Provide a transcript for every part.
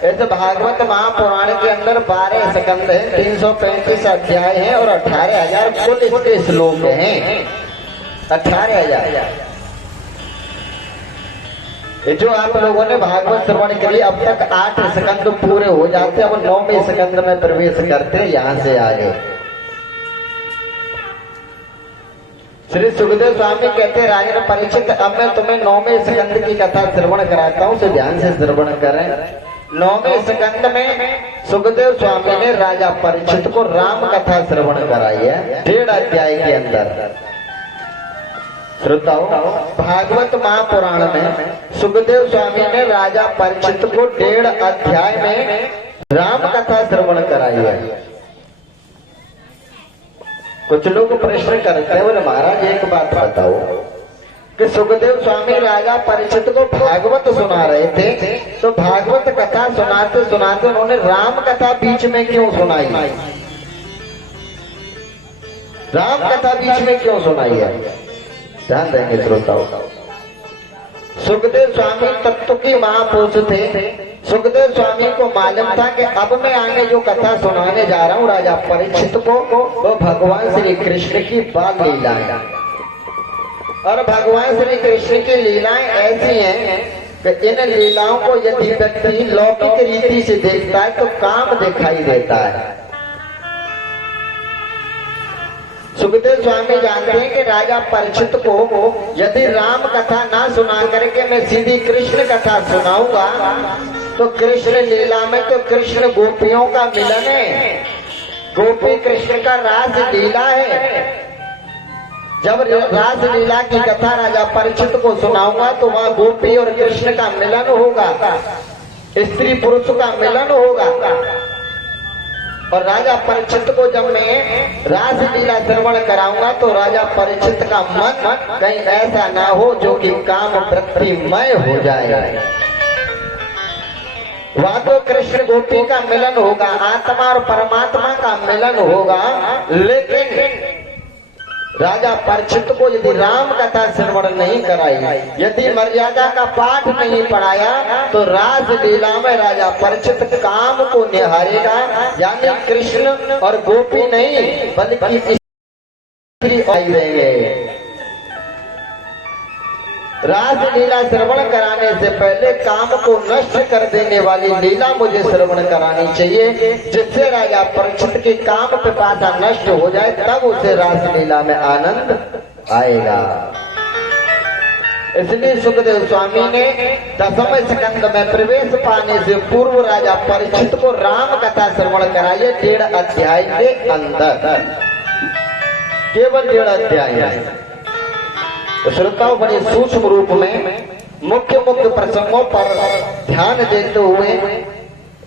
इस भागवत महापुराण के अंदर 12 स्कंद है, 335 अध्याय है और 18,000 कुल इसके श्लोक हैं। 18,000 जो आप लोगों ने भागवत श्रवण करी, अब तक 8 स्कंद पूरे हो जाते, अब 9वें स्कंद में प्रवेश करते यहाँ से आगे। श्री सुखदेव स्वामी कहते राजन परीक्षित, अब मैं तुम्हें 9वें स्कंद की कथा श्रवण कराता हूँ, उसे ध्यान से श्रवण करें। 9वें स्कंद में सुखदेव स्वामी ने राजा परीक्षित को राम कथा श्रवण कराई है 1.5 अध्याय के अंदर। श्रोताओं, भागवत महापुराण में सुखदेव स्वामी ने राजा परीक्षित को 1.5 अध्याय में राम कथा श्रवण कराई है। कुछ लोग प्रश्न करते हैं, बोले महाराज एक बात बताओ कि सुखदेव स्वामी राजा परीक्षित को भागवत सुना रहे थे, तो भागवत कथा सुनाते सुनाते उन्होंने राम कथा बीच में क्यों सुनाई? राम कथा बीच में क्यों सुनाई है? ध्यान देंगे श्रोताओं। सुखदेव स्वामी तत्व की महापुरुष थे। सुखदेव स्वामी को मालूम था कि अब मैं आगे जो कथा सुनाने जा रहा हूँ राजा परीक्षित को, वो भगवान श्री कृष्ण की बाल लीलाएं, और भगवान श्री कृष्ण की लीलाएं ऐसी हैं कि इन लीलाओं को यदि व्यक्ति लौकिक रीति से देखता है तो काम दिखाई देता है। सुखदेव स्वामी जानते हैं कि राजा परीक्षित को यदि राम कथा ना सुना करके मैं सीधी कृष्ण कथा सुनाऊंगा तो कृष्ण लीला में तो कृष्ण गोपियों का मिलन है, गोपी कृष्ण का रास लीला है। जब रास लीला की कथा राजा परीक्षित को सुनाऊंगा तो वहाँ गोपी और कृष्ण का मिलन होगा, स्त्री पुरुष का मिलन होगा। और राजा परीक्षित को जब मैं रास लीला श्रवण कराऊंगा तो राजा परीक्षित का मन कहीं ऐसा ना हो जो कि काम वृत्तिमय हो जाए। वहां तो कृष्ण गोपी का मिलन होगा, आत्मा और परमात्मा का मिलन होगा, लेकिन राजा परीक्षित को यदि राम कथा श्रवण नहीं कराई, यदि मर्यादा का पाठ नहीं पढ़ाया तो रास लीला में राजा परीक्षित काम को निहारेगा, यानी कृष्ण और गोपी नहीं बल्कि स्त्री आई देंगे। रास लीला श्रवण कराने से पहले काम को नष्ट कर देने वाली लीला मुझे श्रवण करानी चाहिए, जिससे राजा परीक्षित की काम पिपासा नष्ट हो जाए, तब उसे रास लीला में आनंद आएगा। इसलिए सुखदेव स्वामी ने 10वें स्कंद में प्रवेश पाने से पूर्व राजा परीक्षित को राम कथा श्रवण कराइए 1.5 अध्याय के अंदर, केवल 1.5 अध्याय। तो श्रोताओं, बड़े सूक्ष्म रूप में मुख्य मुख्य प्रसंगों पर ध्यान देते हुए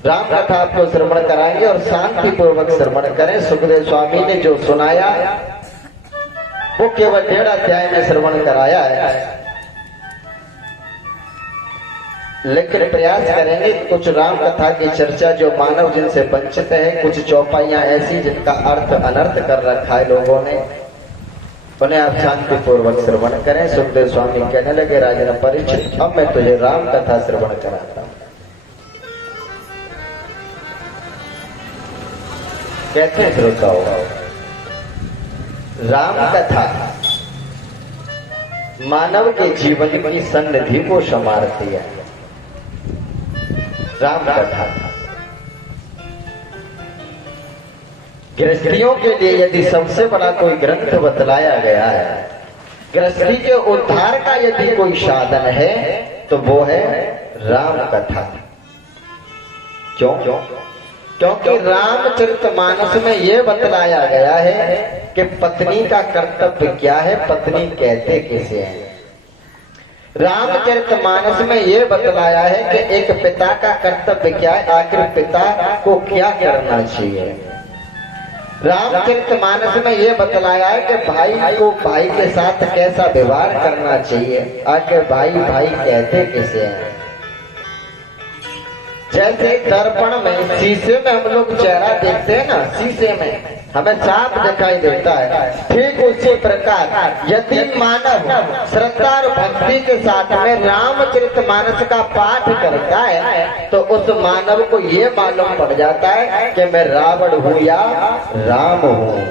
राम कथा आपको श्रवण कराएंगे और शांति पूर्वक श्रवण करें। सुखदेव स्वामी ने जो सुनाया वो केवल 1.5 अध्याय में श्रवण कराया है, लेकिन प्रयास करेंगे कुछ राम कथा की चर्चा जो मानव जिनसे वंचित है, कुछ चौपाइयां ऐसी जिनका अर्थ अनर्थ कर रखा है लोगों ने, उन्हें आप शांति पूर्वक श्रवण करें। सुखदेव स्वामी कहने लगे राजा परीक्षित, अब मैं तुझे राम कथा श्रवण कराता हूं। कहते हैं श्रोताओं, राम कथा मानव के जीवन की सन्निधि को संवारती है। राम कथा गृहस्थियों के लिए यदि सबसे बड़ा कोई ग्रंथ बतलाया गया है, गृहस्थी के उद्धार का यदि कोई साधन है तो वो है राम कथा। क्यों? क्योंकि रामचरितमानस में ये बतलाया गया है कि पत्नी का कर्तव्य क्या है, पत्नी कहते किसे है। रामचरितमानस में ये बतलाया है कि एक पिता का कर्तव्य क्या है, आखिर पिता को क्या करना चाहिए। रामचरितमानस में ये बतलाया है कि भाई को भाई के साथ कैसा व्यवहार करना चाहिए, आखिर भाई भाई कहते किसे हैं। जैसे दर्पण में, शीशे में हम लोग चेहरा देखते हैं ना, शीशे में हमें साफ दिखाई देता है। ठीक उसी प्रकार यदि मानव श्रद्धा और भक्ति के साथ में रामचरितमानस का पाठ करता है तो उस मानव को ये मालूम पड़ जाता है कि मैं रावण हूँ या राम हूँ,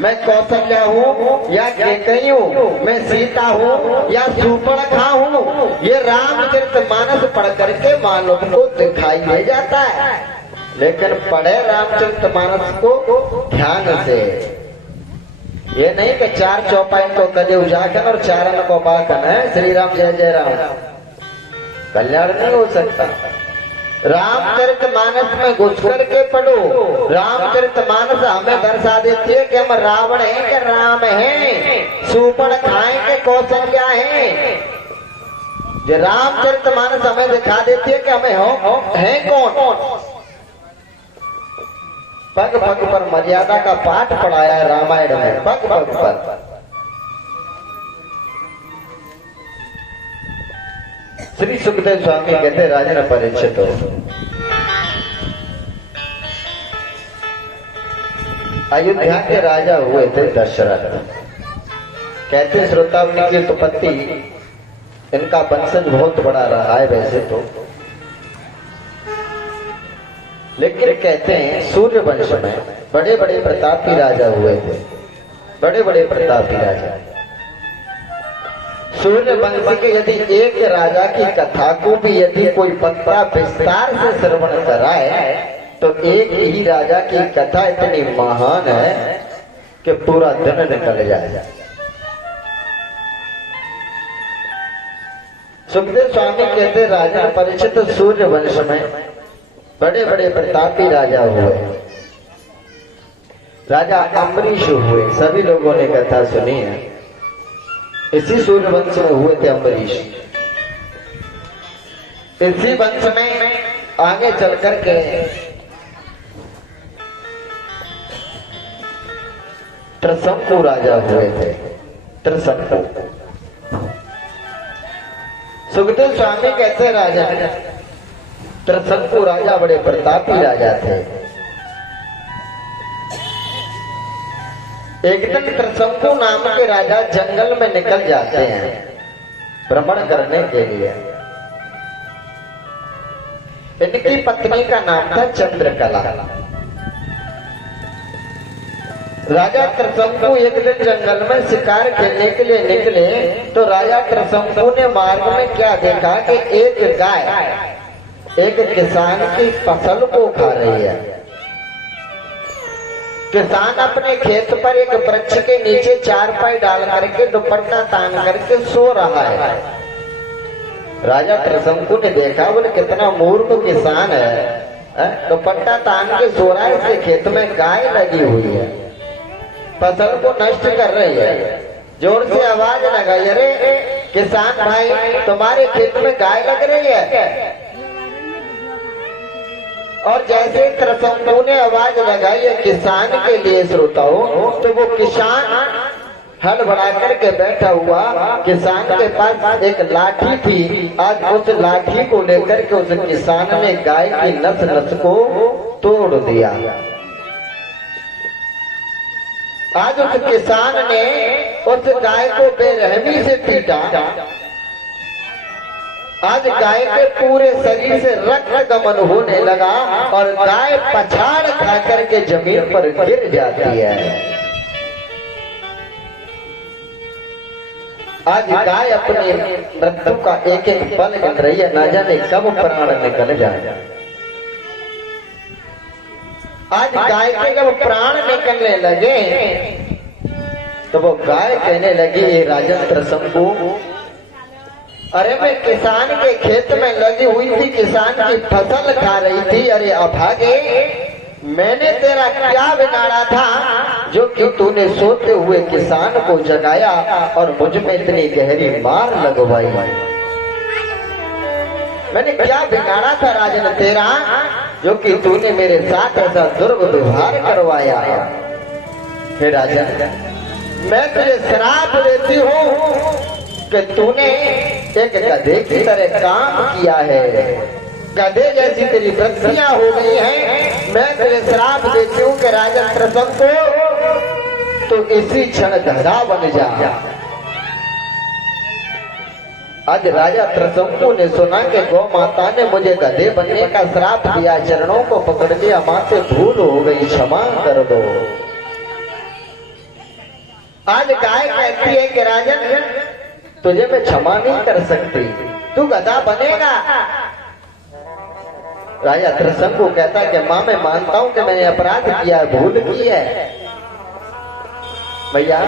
मैं कौशल्या हूँ या कैकेयी हूँ, मैं सीता हूँ या शूर्पणखा हूँ। ये रामचरितमानस पढ़ करके मानव को दिखाई दे जाता है। लेकिन पढ़े रामचरितमानस को ध्यान से, ये नहीं कि 4 चौपाई को कदे उजागर और चारण को बाकन है श्री राम जय जय राम, कल्याण नहीं हो सकता। रामचरितमानस में घुस करके पढ़ो। रामचरितमानस हमें दर्शा देती है कि हम रावण हैं कि राम हैं, शूर्पणखा के कौशल्या हैं। जो रामचरितमानस हमें दिखा देती है कि हमें हैं कौन। पग पग पर मर्यादा का पाठ पढ़ाया है रामायण में, पग पग पर। श्री सुखदेव स्वामी कहते राजन परीक्षित हो, अयोध्या के राजा हुए थे दशरथ। कहते श्रोतावली की उत्पत्ति, इनका वंशज बहुत बड़ा रहा है वैसे तो, लेकिन कहते हैं सूर्य वंश में बड़े बड़े प्रतापी राजा हुए थे, बड़े बड़े प्रतापी राजा। सूर्य वंश के यदि एक राजा की कथा को भी यदि कोई पत्ता विस्तार से श्रवण कराए तो एक ही राजा की कथा इतनी महान है कि पूरा दिन निकल जाए। सुखदेव स्वामी कहते राजा परीक्षित सूर्य वंश में बड़े बड़े प्रतापी राजा हुए। राजा अम्बरीश हुए, सभी लोगों ने कथा सुनी है। इसी सूर्य वंश में हुए थे अम्बरीश। इसी वंश में आगे चल करके त्रिशंकु राजा हुए थे। त्रिशंकु सुखदेव स्वामी कहते राजा त्रिशंकु राजा बड़े प्रतापी राजा थे। एक दिन त्रिशंकु नाम के राजा जंगल में निकल जाते हैं भ्रमण करने के लिए। इनकी पत्नी का नाम था चंद्रकला। राजा त्रिशंकु एक दिन जंगल में शिकार खेलने के लिए निकले तो राजा त्रिशंकु ने मार्ग में क्या देखा कि एक गाय एक किसान की फसल को खा रही है। किसान अपने खेत पर एक वृक्ष के नीचे चारपाई डाल करके दुपट्टा तान करके सो रहा है। राजा त्रिशंकु ने देखा, बोले कितना मूर्ख किसान है, दुपट्टा तान के सो रहा है, इसके खेत में गाय लगी हुई है, फसल को नष्ट कर रही है। जोर से आवाज लगाई, अरे किसान भाई तुम्हारे खेत में गाय लग रही है। और जैसे त्रिशंकु ने आवाज लगाई है किसान के लिए श्रोताओं, तो वो किसान हल बढ़ा करके बैठा हुआ, किसान के पास एक लाठी थी। आज उस लाठी को लेकर के उस किसान ने गाय की नस नस को तोड़ दिया। आज उस किसान ने उस गाय को बेरहमी से पीटा। आज गाय के पूरे शरीर से रक्त गमन होने लगा और गाय पछाड़ खा करके जमीन पर गिर जाती है। आज गाय अपने मृत्यु का एक एक पल गिन रही है, ना जाने कब प्राण निकल जाए। आज गाय के जब प्राण निकलने लगे तो वो गाय कहने लगी, राजन त्रिशंकु, अरे मैं किसान के खेत में लगी हुई थी, किसान की फसल खा रही थी। अरे अभागे, मैंने तेरा क्या बिगाड़ा था जो कि तूने सोते हुए किसान को जगाया और मुझ में इतनी गहरी मार लगवाई। मैंने क्या बिगाड़ा था राजन तेरा जो कि तूने मेरे साथ ऐसा दुर्व्यवहार करवाया। हे राजन, मैं तुझे श्राप देती हूँ कि तूने एक गधे की तरह काम किया है। गधे जैसी तेरी वृत्तियां हो गई हैं मैं तुझे श्राप देती हूँ कि राजा त्रसंग को तो इसी क्षण गधा बन जा। आज राजा त्रसंकु ने सुना कि गौ माता ने मुझे गधे बनने का श्राप दिया, चरणों को पकड़ लिया, मां से भूल हो गई, क्षमा कर दो। आज गाय कहती है कि राजन तुझे मैं क्षमा नहीं कर सकती, तू गधा बनेगा। राजा त्रसंकु कहता है कि मां मैं मानता हूं कि मैंने अपराध किया है, भूल की है, भैया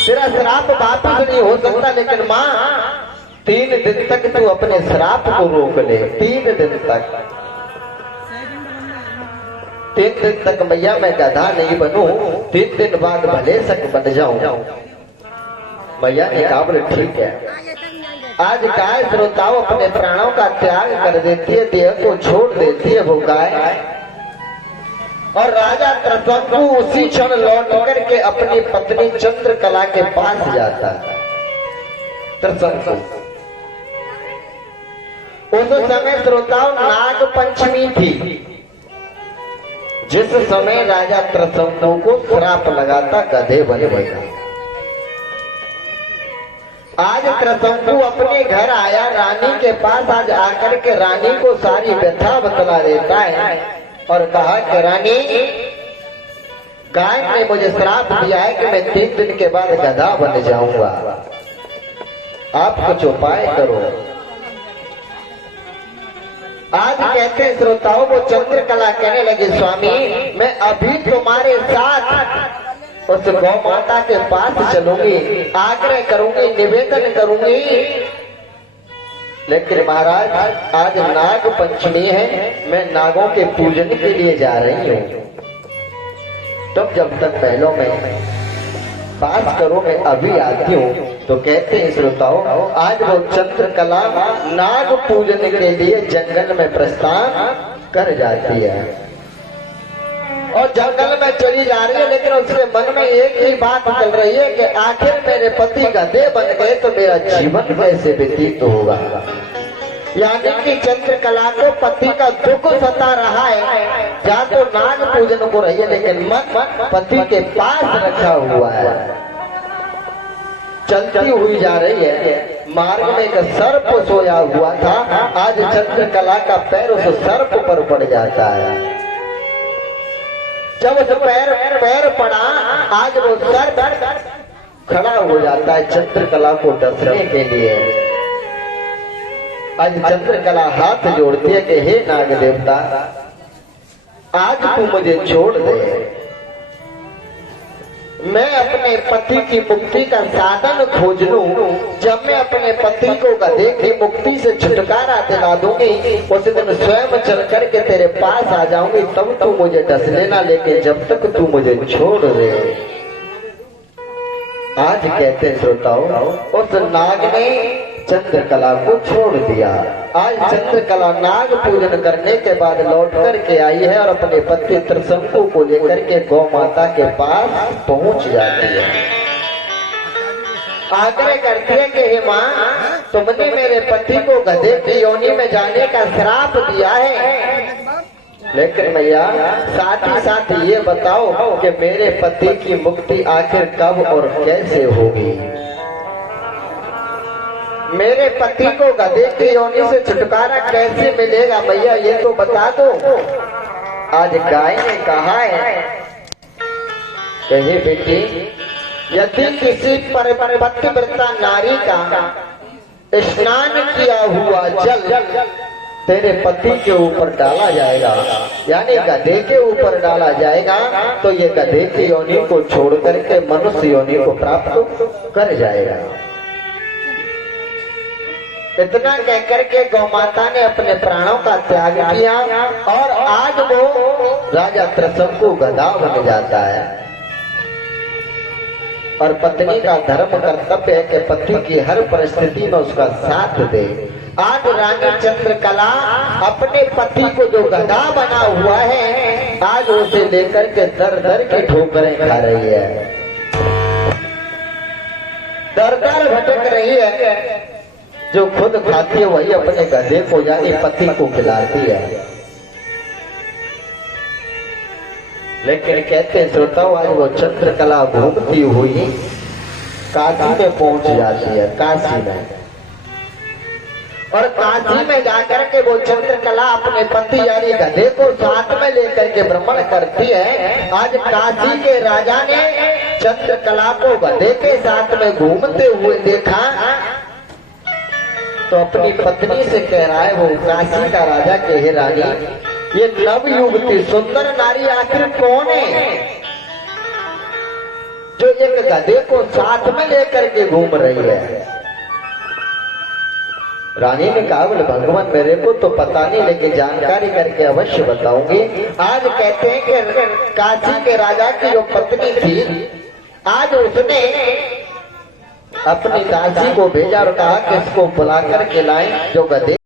तेरा श्राप वापस नहीं हो सकता, लेकिन मां 3 दिन तक तू अपने श्राप को रोक ले। 3 दिन तक, 3 दिन तक भैया मैं गधा नहीं बनूं, 3 दिन बाद भले सक बन जाऊं। भैया ने कहा बोले ठीक है। आज गाय श्रोताओं अपने प्राणों का त्याग कर देती है, देह को छोड़ देती है वो गाय, और राजा त्रसंकु उसी क्षण लौट करके अपनी पत्नी चंद्रकला के पास जाता है। त्रसंकु उस समय श्रोताओं नाग पंचमी थी, जिस समय राजा त्रसंकु को श्राप लगाता गधे बनेगा। आज त्रसंकु अपने घर आया, रानी के पास आज आकर के रानी को सारी व्यथा बतला देता है और कहा कि रानी गाय ने मुझे श्राप दिया है कि मैं 3 दिन के बाद गधा बन जाऊंगा, आप कुछ उपाय करो। आज कहते हैं श्रोताओं वो चंद्रकला कहने लगी स्वामी मैं अभी तुम्हारे साथ उस गौ माता के पास चलूंगी, आग्रह करूंगी, निवेदन करूंगी, लेकिन महाराज आज नाग पंचमी है, मैं नागों के पूजन के लिए जा रही हूँ, तब जब तक पहलों में पास करो, मैं अभी आती हूँ। तो कहते हैं श्रोताओं आज वो चंद्रकला नाग पूजन के लिए जंगल में प्रस्थान कर जाती है और जंगल में चली जा रही है, लेकिन उसके मन में एक ही बात चल रही है कि आखिर मेरे पति गधे बन गए तो मेरा जीवन कैसे व्यतीत होगा। यानी कि चंद्रकला को पति का दुख सता रहा है, या तो नाग पूजन को रही है लेकिन मन पति के पास रखा हुआ है। चलती हुई जा रही है, मार्ग में एक सर्प सोया हुआ था, आज चंद्रकला का पैर उस सर्प पर पड़ जाता है। जब उस पैर पड़ा, आज वो सर्प खड़ा हो जाता है चंद्रकला को डसने के लिए। आज चंद्रकला हाथ जोड़ती है कि हे नाग देवता आज तू मुझे छोड़ दे, मैं अपने पति की मुक्ति का साधन खोज लूं। जब मैं अपने पति को गधे की मुक्ति से छुटकारा दिला दूंगी, उस दिन स्वयं चल करके तेरे पास आ जाऊंगी, तब तू मुझे डस लेना, लेकिन जब तक तू मुझे छोड़ दे। आज कहते श्रोताओं उस नाग ने चंद्रकला को छोड़ दिया। आज चंद्रकला नाग पूजन करने के बाद लौट करके आई है और अपने पति त्रसंकु को लेकर के गौ माता के पास पहुंच जाती है। आग्रह करती है कि हे मां तुमने मेरे पति को गधे की योनि में जाने का श्राप दिया है, लेकिन भैया साथ ही साथ ये बताओ कि मेरे पति की मुक्ति आखिर कब और कैसे होगी। मेरे पति को गधे की योनि से छुटकारा कैसे मिलेगा भैया ये तो बता दो। आज गाय ने कहा है कहे बेटी यदि किसी पतिव्रता नारी का स्नान किया हुआ जल तेरे पति के ऊपर डाला जाएगा, यानी गधे के ऊपर डाला जाएगा, तो ये गधे की योनि को छोड़ करके मनुष्य योनि को प्राप्त कर जाएगा। इतना कहकर के गौ माता ने अपने प्राणों का त्याग किया और आज वो राजा त्रसंकु गधा बन जाता है। और पत्नी का धर्म कर्तव्य है कि पति की हर परिस्थिति में उसका साथ दे। आज रानी चंद्रकला अपने पति को जो गधा बना हुआ है, आज उसे लेकर के दर दर की ठोकरें खा रही है, दर दर भटक रही है। जो खुद खाती है वही अपने गधे को यानी पति को खिलाती है। लेकिन कहते श्रोताओं आज वो चंद्रकला घूमती हुई काशी में पहुंच जाती है, काशी में। और काशी में जाकर के वो चंद्रकला अपने पति यानी गधे को साथ में लेकर के भ्रमण करती है। आज काशी के राजा ने चंद्रकला को गधे के साथ में घूमते हुए देखा तो अपनी पत्नी से कह रहा है वो काशी का राजा के हे रानी, ये नवयुवती सुंदर नारी आखिर कौन है जो एक गधे को साथ में लेकर के घूम रही है। रानी ने कहा बोले भगवान मेरे को तो पता नहीं, लेकिन जानकारी करके अवश्य बताऊंगी। आज कहते हैं कि काशी के राजा की जो पत्नी थी, आज उसने अपनी दासी को भेजा और कहा कि इसको बुला करके लाएं जो गधे